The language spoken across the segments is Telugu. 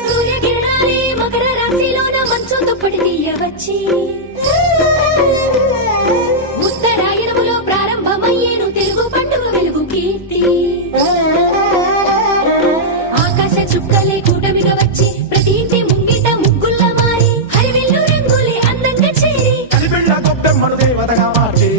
సూర్యకిరణాలే మకర రాశిలోన మంచు దుప్పటి తీయవచ్చి ఉత్తరాయణములో ప్రారంభమయ్యేను తెలుగు పండుగ వెలుగు కీర్తి. ఆకాశ చుక్కలే కూటమిగా వచ్చి ప్రతి ఇంటి ముంగిట ముగ్గుల్లా మారి హరివిల్లు రంగులే అందంగా చేరి కలిబిళ్ళ గొప్పెమ్మను దేవతగా మార్చి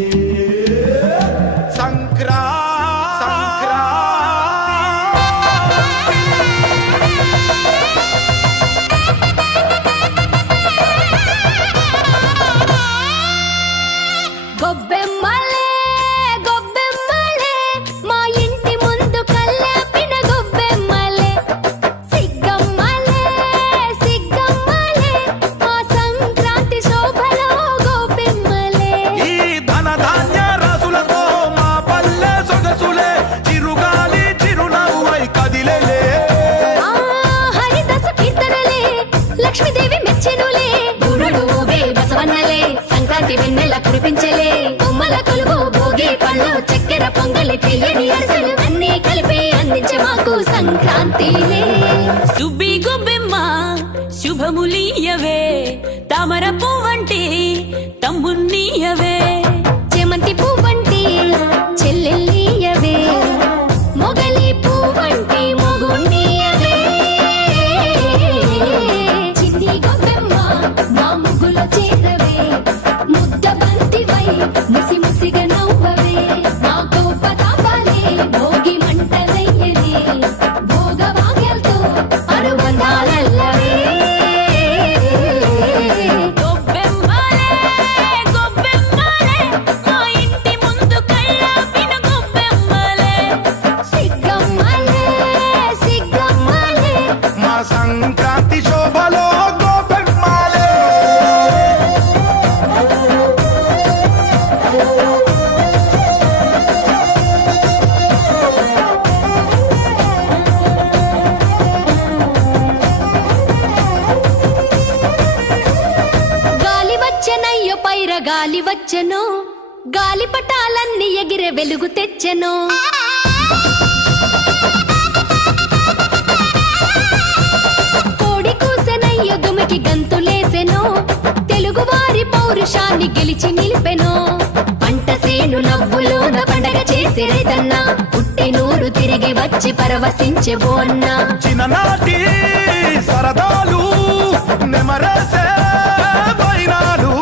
గొబ్బెమ్మలే గొబ్బెమ్మలే మా ఇంటి ముందు కల్లాపిన గొబ్బెమ్మలే సిగ్గమ్మలే సిగ్గమ్మలే మా సంక్రాంతి శోభలో గొబ్బెమ్మలే. ఈ ధన ధాన్య రాసులతో మా పల్లె సొగసులే చిరుగాలి చిరునవ్వై కదిలేలే. హరిదాస కీర్తనలే లక్ష్మీదేవి మెచ్చెనులే గురుడు బసవన్నలే సంక్రాంతి వెన్నెల కురిపించలే బొమ్మల కొలువు భోగి పళ్ళు చక్కెర పొంగలి తెలియని అసలు అన్ని కలిపి అందించే మాకు సంక్రాంతిలే. సుబ్బి గొబ్బెమ్మ శుభములీయవే తామర పువ్వంటి తమ్మున్నీయవే చేమంతి పువ్వంటి చెల్లెల్లియవే మొగలి పువ్వంటి మొగుండియవే. చిన్ని గొబ్బెమ్మ మా ముగ్గులో చేరవే ముద్ద బంతివై ముసి ముసిగా నవ్వవే మా గొప్ప తాపాలే భోగి మంటలయ్యది భోగ భాగ్యాలతో అనుబంధాలల్లవే. గొబ్బెమ్మలే గొబ్బెమ్మలే మా ఇంటి ముందు కళ్ళాపిన గొబ్బెమ్మలే సిగ్గమ్మలే సిగ్గమ్మలే మా సంక్రాంతి శోభలో గోపెమ్మాలే. గాలి వచ్చెనయ్యో పైర గాలి వచ్చెను గాలి పటాలన్నీ ఎగిరే వెలుగు తెచ్చెను. కోడి కూసెనయ్యో దుమికి గంతులేసెను తెలుగు వారి పౌరుషాన్ని గెలిచి నిలిపెను. పంట సేను నవ్వులోన పండగ చేసే రైతన్న పుట్టి నూరు తిరిగి వచ్చి పరవశించే బోన్న. చిన్ననాటి సరదాలు నెమరేసే వైనాలు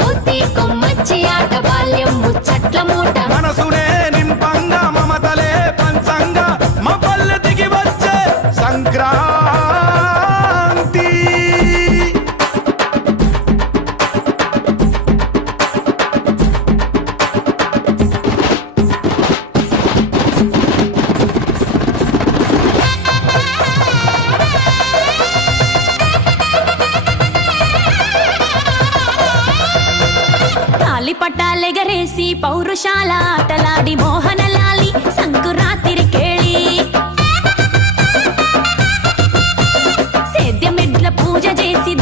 కోతి కొమ్మచ్చి ఆట బాల్యం ముచ్చట్ల మూట మనసునే నింపంగా మమతలే పంచంగా మా పల్లె దిగి వచ్చే సంక్రాంతి. తాలి పట్టాలెగరేసి పౌరుషాల ఆటలాడి మోహనలాలి సంకురాతిరి కేళి సేద్యమెడ్ల పూజ చేసి